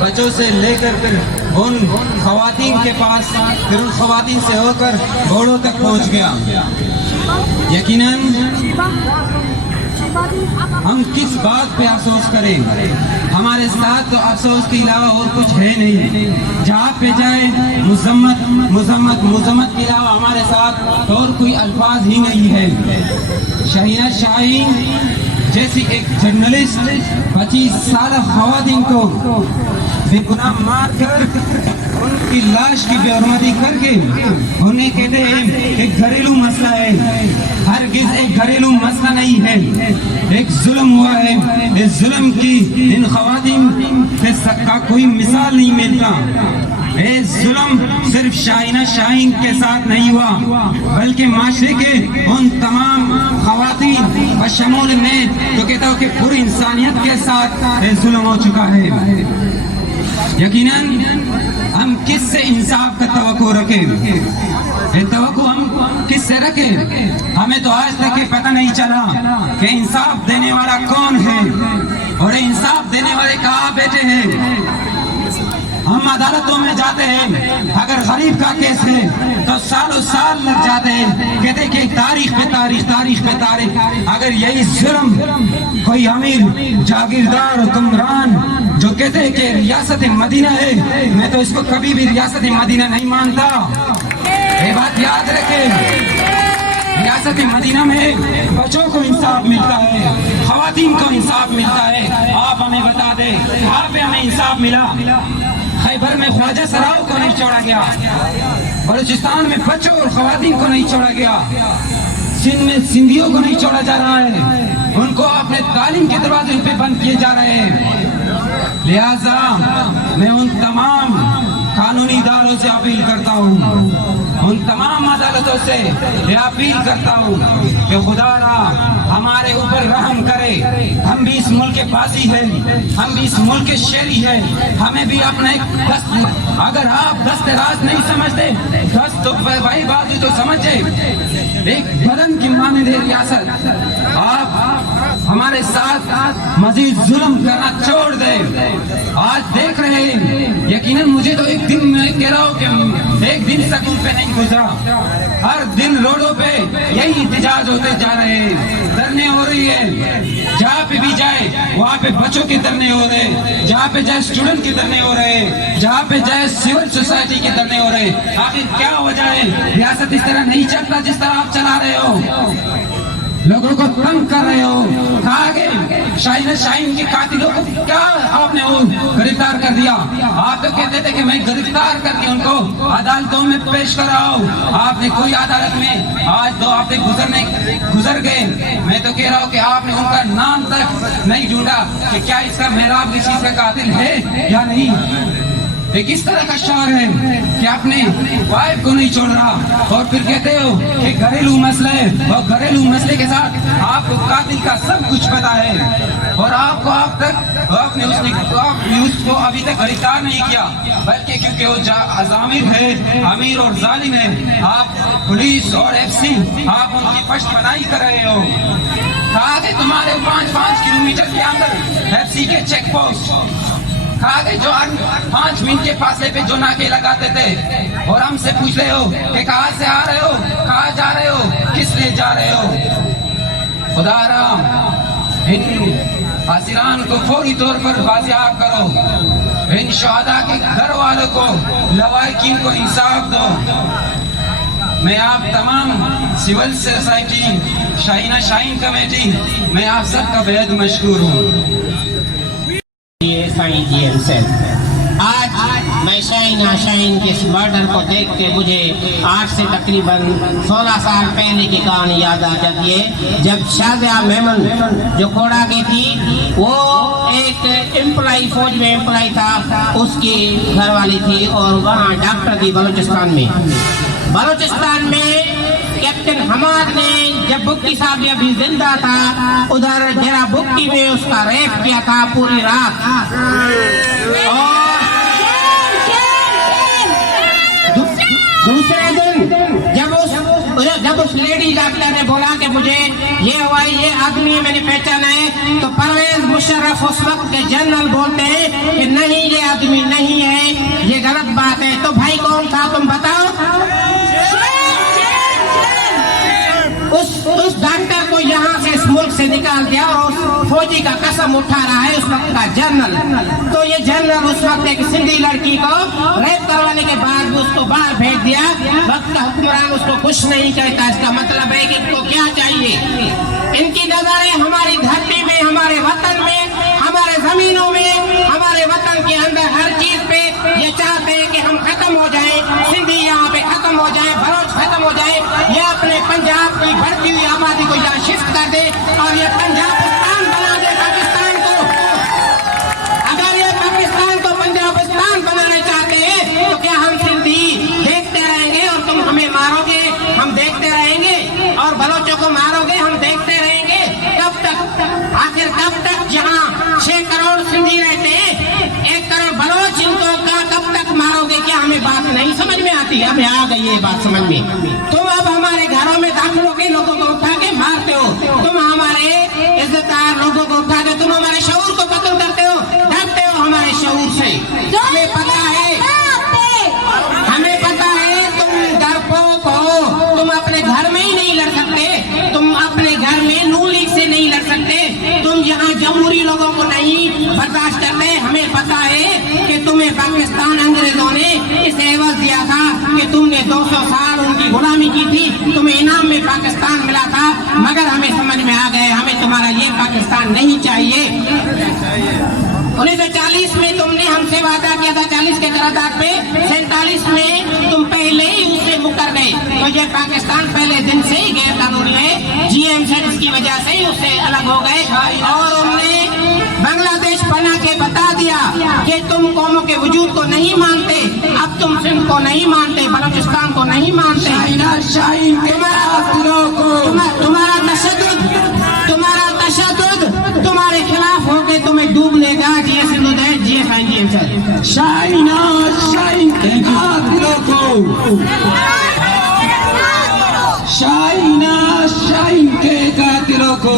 بچوں سے لے کر پھر ان خواتین کے پاس، پھر ان خواتین سے ہو کر گھوڑوں تک پہنچ گیا. یقیناً ہم کس بات پہ افسوس کریں؟ ہمارے ساتھ تو افسوس کے علاوہ اور کچھ ہے نہیں. جہاں پہ جائے مذمت کے علاوہ ہمارے ساتھ اور کوئی الفاظ ہی نہیں ہے. شہینہ شاہین جیسی ایک جرنلسٹ 25 سالہ خواتین کو بے گناہ مار کر ان کی لاش کی بے حرمتی کر کے انہیں کہتے ہیں ایک گھریلو مسئلہ ہے. ہرگز ایک گھریلو مسئلہ نہیں ہے، ایک ظلم ہوا ہے. اس ظلم کی ان خواتین کا کوئی مثال نہیں ملتا. یہ ظلم صرف شاہینہ شاہین کے ساتھ نہیں ہوا بلکہ معاشرے کے ان تمام خواتین بشمول میں تو کہتا ہوں کہ پوری انسانیت کے ساتھ یہ ظلم ہو چکا ہے. یقیناً ہم کس سے انصاف کا توقع رکھیں؟ یہ توقع ہم کس سے رکھیں؟ ہمیں تو آج تک یہ پتہ نہیں چلا کہ انصاف دینے والا کون ہے اور انصاف دینے والے کہاں بیٹھے ہیں. ہم عدالتوں میں جاتے ہیں، اگر غریب کا کیس ہے تو سالوں سال لگ جاتے ہیں، کہتے کہ تاریخ پہ تاریخ. اگر یہی ظلم کوئی امیر جاگیردار حکمران جو کہتے ہیں کہ ریاست مدینہ ہے، میں تو اس کو کبھی بھی ریاست مدینہ نہیں مانتا. یہ بات یاد رکھیں، ریاست مدینہ میں بچوں کو انصاف ملتا ہے، خواتین کو انصاف ملتا ہے. آپ ہمیں بتا دیں کہاں پہ ہمیں انصاف ملا؟ خیبر میں خواجہ سراؤ کو نہیں چھوڑا گیا، بلوچستان میں بچوں اور خواتین کو نہیں چھوڑا گیا، سندھ میں سندھیوں کو نہیں چھوڑا جا رہا ہے، ان کو اپنے تعلیم کے دروازے پہ بند کیے جا رہے ہیں. لہذا میں ان تمام قانونی اداروں سے اپیل کرتا ہوں، ان تمام عدالتوں سے یہ اپیل کرتا ہوں کہ خدا را ہمارے اوپر رحم کرے. ہم بھی اس ملک کے باسی ہیں، ہم بھی اس ملک کے شہری ہیں، ہمیں بھی اپنا ایک دست، اگر آپ دست راز نہیں سمجھتے، دست تو بھائی بازو تو سمجھے، ایک بدن کی مانند ہے ریاست. آپ ہمارے ساتھ مزید ظلم کرنا چھوڑ دیں. آج دیکھ رہے ہیں، یقیناً مجھے تو ایک دن میں کہہ رہا ہوں کہ ایک دن سکون پہ نہیں گزرا. ہر دن روڈوں پہ یہی احتجاج ہوتے جا رہے ہیں، دھرنے ہو رہی ہے. جہاں پہ بھی جائے وہاں پہ بچوں کے دھرنے ہو رہے، جہاں پہ جائے اسٹوڈنٹ کے دھرنے ہو رہے، جہاں پہ جائے سول سوسائٹی کے دھرنے ہو رہے. آخر کیا وجہ ہے؟ ریاست اس طرح نہیں چلتا جس طرح آپ چلا رہے ہو، لوگوں کو تنگ کر رہے ہو. کہا کہ شاہینہ شاہین کے قاتلوں کو کیا آپ نے گرفتار کر دیا؟ آپ تو کہتے تھے کہ میں گرفتار کر کے ان کو عدالتوں میں پیش کراؤ. آپ نے کوئی عدالت میں آج 2 ہفتے گزر گئے، میں تو کہہ رہا ہوں کہ آپ نے ان کا نام تک نہیں ڈھونڈا کہ کیا اس کا محراب کسی کا قاتل ہے یا نہیں. یہ کس طرح کا شعور ہے کہ اپنے وائف کو نہیں چھوڑ رہا اور پھر کہتے ہو کہ گھریلو مسئلہ ہے، اور گھریلو مسئلے کے ساتھ آپ کو قاتل کا سب کچھ پتا ہے اور آپ کو اب تک آپ نے اس کو ابھی تک گرفتار نہیں کیا، بلکہ کیونکہ وہ ضامر ہے، امیر اور ظالم ہے، آپ پولیس اور FC آپ ان کی پشت پناہی کر رہے ہو. کہا کہ تمہارے 5 کلومیٹر کے اندر FC کے چیک پوسٹ، کہا کہ جو 5 منٹ کے فاصلے پہ جو ناکے لگاتے تھے، اور ہم سے پوچھ رہے ہو کہ کہاں سے آ رہے ہو، کہاں جا رہے ہو، کس لیے جا رہے ہو. خدا را ان حاضران کو فوری طور پر بازیاب کرو، ان شہداء کے گھر والوں کو، لواحقین کو انصاف دو. میں آپ تمام سول سوسائٹی، شاہینہ شاہین کمیٹی، میں آپ سب کا بہت مشکور ہوں. آج میں شاہینہ شاہین کے اس مرڈر کو دیکھ کے مجھے آج سے تقریباً 16 سال پہلے کی کہانی یاد آ جاتی ہے، جب شازیہ میمن جو کوڑا کی تھی، وہ ایک امپلائی، فوج میں امپلائی تھا، اس کی گھر والی تھی اور وہاں ڈاکٹر تھی بلوچستان میں. کیپٹن حماد نے جب بکی صاحب ابھی زندہ تھا، ادھر جرا بکی میں اس کا ریپ کیا تھا پوری رات. اور دوسرے دن جب اس لیڈی ڈاکٹر نے بولا کہ مجھے یہ ہوا، یہ آدمی میں نے پہچانا ہے، تو پرویز مشرف اس وقت کے جنرل بولتے ہیں کہ نہیں، یہ آدمی نہیں ہے، یہ غلط بات ہے. تو بھائی کون تھا تم بتاؤ؟ اس ڈاکٹر کو یہاں سے اس ملک سے نکال دیا اور فوجی کا قسم اٹھا رہا ہے اس وقت کا جنرل. تو یہ جنرل اس وقت ایک سندھی لڑکی کو ریپ کروانے کے بعد اس کو باہر بھیج دیا. وقت کا حکمران اس کو کچھ نہیں کہتا. اس کا مطلب ہے کہ ان کو کیا چاہیے؟ ان کی نظریں ہماری دھرتی میں، ہمارے وطن میں، ہمارے زمینوں میں، ہمارے وطن کے اندر ہر چیز پہ یہ چاہتے ہیں کہ ہم ختم ہو جائیں، سندھی یہاں پہ ختم ہو جائیں، بلوچ ختم ہو جائیں. یہ اپنے پنجاب کی بڑھتی ہوئی آبادی کو یہاں شفٹ کر دے اور یہ پنجابستان بنا دے پاکستان کو. اگر یہ پاکستان کو پنجابستان بنانا چاہتے ہیں تو کیا हमें आ गई ये बात समझ में। तुम अब हमारे घरों में दाखिल होके लोगों को उठा के मारते हो, तुम हमारे इज्जतदार लोगों को उठा के तुम हमारे शऊर को कत्ल करते हो, डरते हो हमारे शऊर से। हमें पता है तुम डरपोक हो, तुम अपने घर में ही नहीं लड़ सकते, तुम अपने घर में नून लीग से नहीं लड़ सकते, तुम यहाँ जमहूरी लोगों को नहीं बर्दाश्त करते। हमें पता है कि तुम्हें पाकिस्तान अंग्रेजों ने इस एवज दिया था कि तुमने 200 साल उनकी गुलामी की थी, तुम्हें इनाम में पाकिस्तान मिला था, मगर हमें समझ में आ गए हमें तुम्हारा ये पाकिस्तान नहीं चाहिए। 1940 में तुमने हमसे वादा किया था 40 के करारदाद पे, 47 में तुम पहले ही उससे मुकर गए। तो ये पाकिस्तान पहले दिन से ही गैर कानूनी है, GM सेट्स की वजह से ही उससे अलग हो गए। और उन्होंने बांग्लादेश बना के बता दिया कि तुम कौमों के वजूद को नहीं मानते, अब तुम सिंध को नहीं मानते, बलूचिस्तान को नहीं मानते। तुम्हारा तशद्दुद तुम्हारे खिलाफ होके तुम्हें डूब लेगा। जिए सिंधुदैश, जिए GM सेट। शाहीना शाहीन के कातिलों को, शाहीना शाहीन के कातिलों को